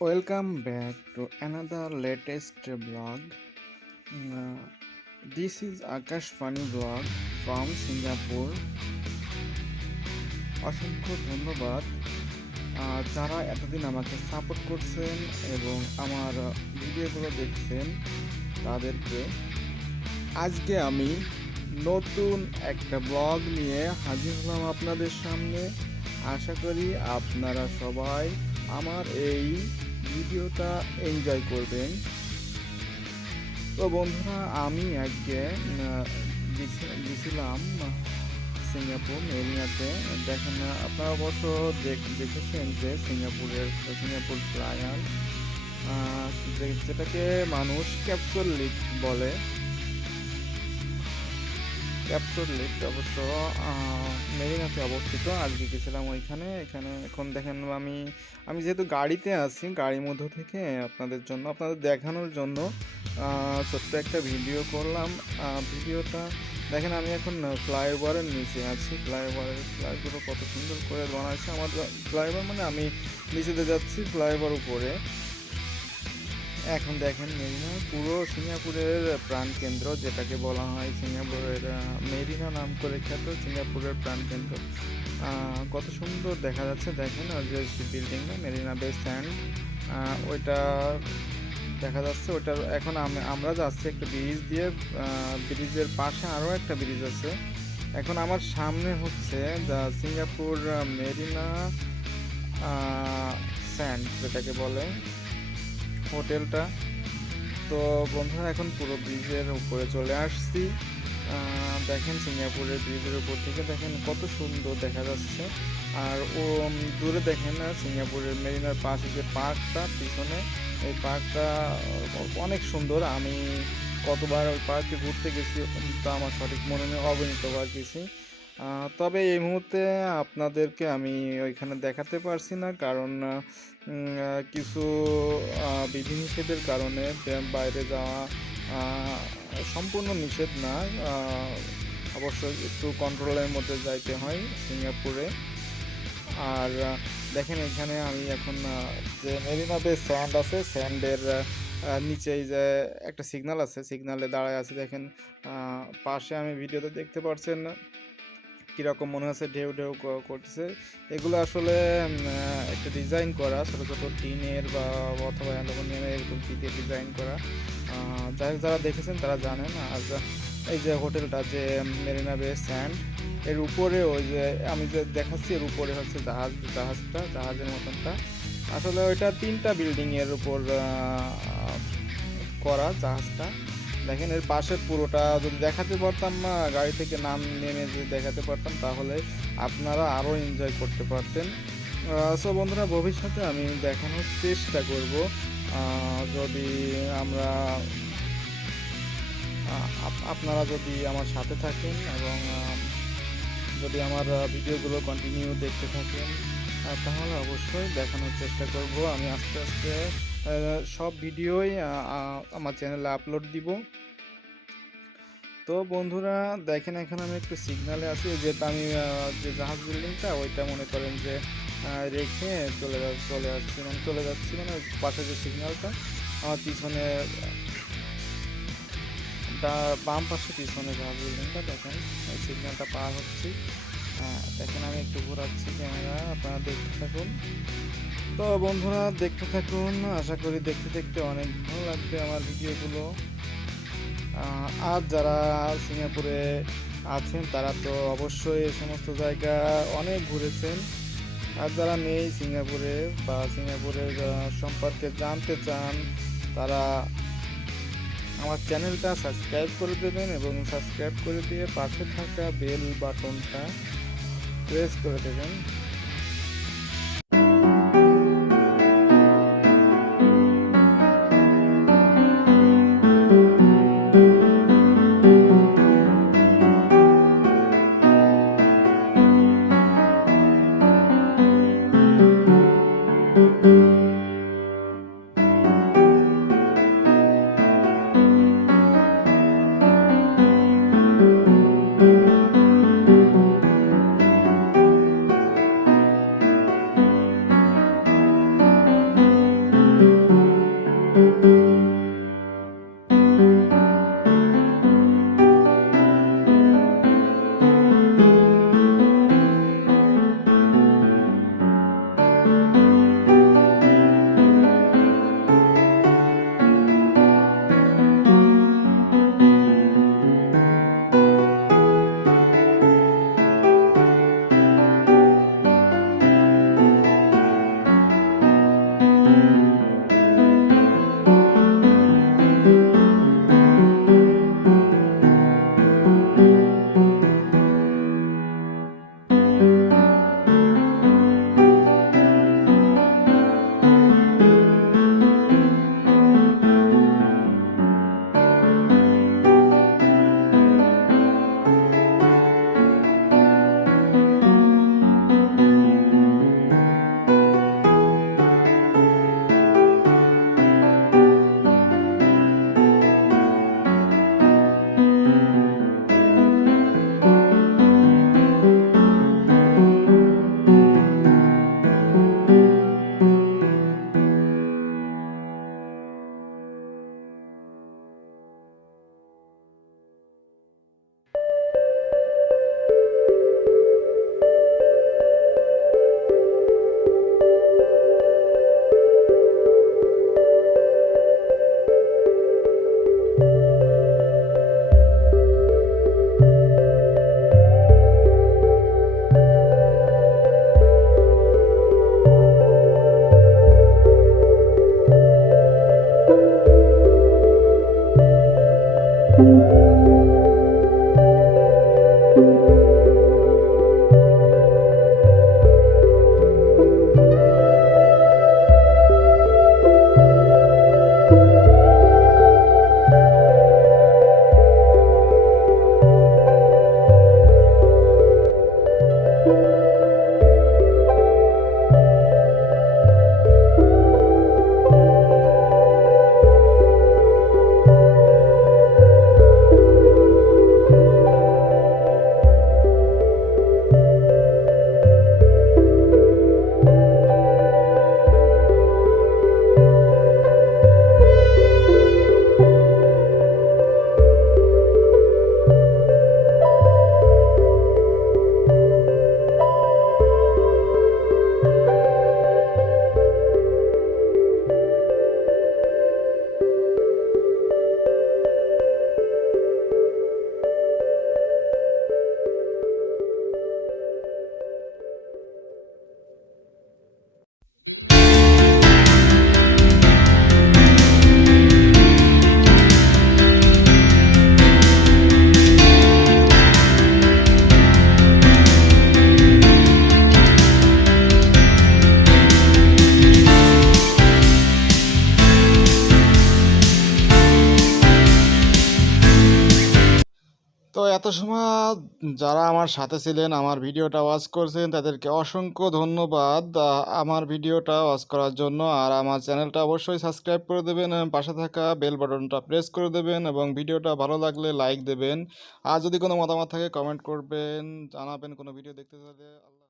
Welcome back to another latest vlog. Uh, this is Akash Funny Vlog from Singapore. অসংখ্য ধন্যবাদ যারা এতদিন আমাকে সাপোর্ট করছেন এবং আমার ভিডিওগুলো দেখছেন তাদেরকে। আজকে আমি নতুন একটা ব্লগ নিয়ে হাজির হলাম আপনাদের সামনে। আশা করি আপনারা সবাই আমার এই ভিডিওটা এনজয় করবেন। তো বন্ধুরা, আমি আজকে গেছিলাম সিঙ্গাপুর মেরিনাতে। দেখেন, আপনারা অবশ্য দেখেছেন যে সিঙ্গাপুর ফ্লাইয়ার, যেটাকে মানুষ ক্যাপসুল লিক বলে। ক্যাপসুল লিক অবশ্য মেরিনাতে অবস্থিত। আজকে গেছিলাম ওইখানে। এখন দেখেন, আমি যেহেতু গাড়িতে আছি, গাড়ির মধ্য থেকে আপনাদের দেখানোর জন্য ছোট্ট একটা ভিডিও করলাম। ভিডিওটা দেখেন, আমি এখন ফ্লাইওভারের নিচে আছি। ফ্লাইওভারগুলো কত সুন্দর করে বানাচ্ছে। আমার ফ্লাইওভার মানে আমি নিচেতে যাচ্ছি ফ্লাইওভার উপরে। এখন দেখেন, মেরিনা পুরো সিঙ্গাপুরের প্রাণকেন্দ্র, যেটাকে বলা হয় সিঙ্গাপুরের মেরিনা নাম করে খ্যাত সিঙ্গাপুরের প্রাণকেন্দ্র। কত সুন্দর দেখা যাচ্ছে। দেখেন যে বিল্ডিংটা মেরিনা বে স্যান্ড, ওইটা দেখা যাচ্ছে। ওইটার এখন আমরা যাচ্ছি একটা ব্রিজ দিয়ে। ব্রিজের পাশে আরও একটা ব্রিজ আছে। এখন আমার সামনে হচ্ছে সিঙ্গাপুর মেরিনা স্যান্ড, যেটাকে বলে হোটেলটা। তো বন্ধুরা, এখন পুরো ব্রিজের উপরে চলে আসছি। দেখেন, সিঙ্গাপুরের ব্রিজের উপর থেকে দেখেন কত সুন্দর দেখা যাচ্ছে। আর দূরে দেখেন সিঙ্গাপুরের মেরিনার পাশে যে পার্কটা পিছনে, এই পার্কটা অনেক সুন্দর। আমি কতবার ওই পার্কে ঘুরতে গেছি তা আমার সঠিক মনে নেই, অগণিতবার গেছি। তবে এই মুহূর্তে আপনাদেরকে আমি ওইখানে দেখাতে পারছি না, কারণ কিছু বিধিনিষেধের কারণে বাইরে যাওয়া সম্পূর্ণ নিষেধ না। অবশ্যই একটু কন্ট্রোলের মধ্যে যাইতে হয় সিঙ্গাপুরে। আর দেখেন, এখানে আমি এখন যে মেরিনা বে স্যান্ড আছে, স্যান্ডের নিচেই যে একটা সিগন্যাল আছে, সিগন্যালে দাঁড়ায় আছে। দেখেন পাশে আমি ভিডিওতে দেখতে পাচ্ছেন কীরকম মনে হচ্ছে ঢেউ ঢেউ করতেছে। এগুলো আসলে একটা ডিজাইন করা, ছোটো ছোটো টিনের বা অথবা অ্যালুমিনিয়ামের এরকম দিয়ে ডিজাইন করা। যারা দেখেছেন তারা জানেন। আর এই যে হোটেলটা যে মেরিনা বে স্যান্ড, এর উপরে ওই যে আমি যে দেখাচ্ছি, এর উপরে হচ্ছে জাহাজের মতনটা। আসলে ওইটা 3টা বিল্ডিংয়ের উপর করা জাহাজটা। দেখেন, এর পাশে পুরোটা যদি দেখাতে পারতাম না, গাড়ি থেকে নেমে যদি দেখাতে পারতাম, তাহলে আপনারা আরও এনজয় করতে পারতেন। সো বন্ধুরা, ভবিষ্যতে আমি দেখানোর চেষ্টা করব। যদি আপনারা যদি আমার সাথে থাকেন এবং যদি আমার ভিডিওগুলো কন্টিনিউ দেখতে থাকেন, তাহলে অবশ্যই দেখানোর চেষ্টা করব। আমি আস্তে আস্তে সব ভিডিওই আমার চ্যানেলে আপলোড দিব। তো বন্ধুরা দেখেন, এখানে আমি একটু সিগনালে আছি, যেটা আমি যে জাহাজ বিল্ডিংটা ওইটা মনে করেন যে রেখে চলে যাচ্ছি মানে পাশে যে সিগন্যালটা আমার পিছনে, বাম পাশে পিছনে জাহাজ বিল্ডিংটা। দেখেন সিগন্যালটা পার হচ্ছি। দেখেন আমি একটু ঘোরাচ্ছি ক্যামেরা, আপনারা দেখতে থাকুন। তো বন্ধুরা দেখতে থাকুন, আশা করি দেখতে দেখতে অনেক ভালো লাগবে আমার ভিডিওগুলো। আর যারা সিঙ্গাপুরে আছেন তারা তো অবশ্যই এই সমস্ত জায়গা অনেক ঘুরেছেন। আর যারা নেই সিঙ্গাপুরে বা সিঙ্গাপুরের সম্পর্কে জানতে চান, তারা আমার চ্যানেলটা সাবস্ক্রাইব করে দেবেন এবং সাবস্ক্রাইব করে দিয়ে পাশে থাকা বেল বাটনটা প্রেস করে দেবেন। তো এত সময় যারা আমার সাথে ছিলেন, আমার ভিডিওটা ওয়াচ করছেন, তাদেরকে অসংখ্য ধন্যবাদ আমার ভিডিওটা ওয়াচ করার জন্য। আর আমার চ্যানেলটা অবশ্যই সাবস্ক্রাইব করে দেবেন এবং পাশে থাকা বেল বাটনটা প্রেস করে দেবেন এবং ভিডিওটা ভালো লাগলে লাইক দেবেন। আর যদি কোনো মতামত থাকে কমেন্ট করবেন, জানাবেন কোনো ভিডিও দেখতে চাইলে।